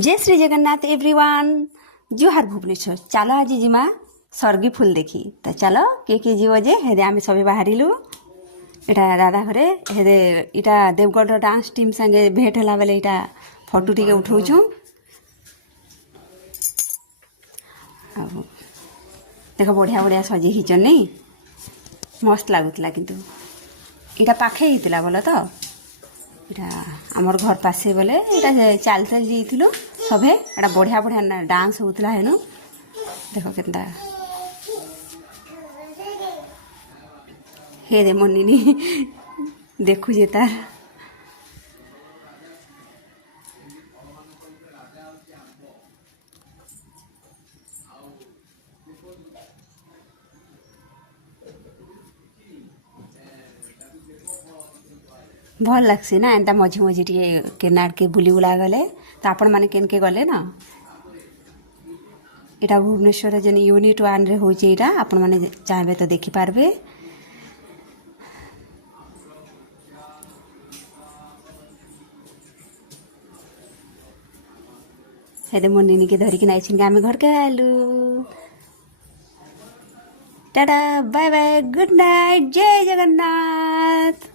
जय श्री जगन्नाथ एवरीवन जुहार भुवनेश्वर चलो आज जिमा सर्गी फुल देखी तो चलो किए जीव जे हेदे आम सब बाहरिलु इटा दादा घरे हेदे इटा देवगढ़ डांस टीम संगे भेट होला बेले इटा फोटो टिके उठाऊँ देख बढ़िया बढ़िया सजे हिचन नहीं मस्त लगुला किंतु इटा पाखे होता बोल तो इटा आमर घर पासे बोले इटा चल चल जाइलु सभे इटा बढ़िया बढ़िया डांस होता हेनु देख के हे दे मनिनी देखु जे तार भल लगसी ना एंता मझी मझी टे केनाड़ के बुली बुला गले तो आपण मैंने केन के गले ना इटा भुवनेश्वर जेन यूनिट 1 रे होचे इटा आपण मैंने चाहे तो देखि पारबे हेदे मनिनी के धरिक नाइछिन आमे घर के आलू tata bye bye good night जय जगन्नाथ।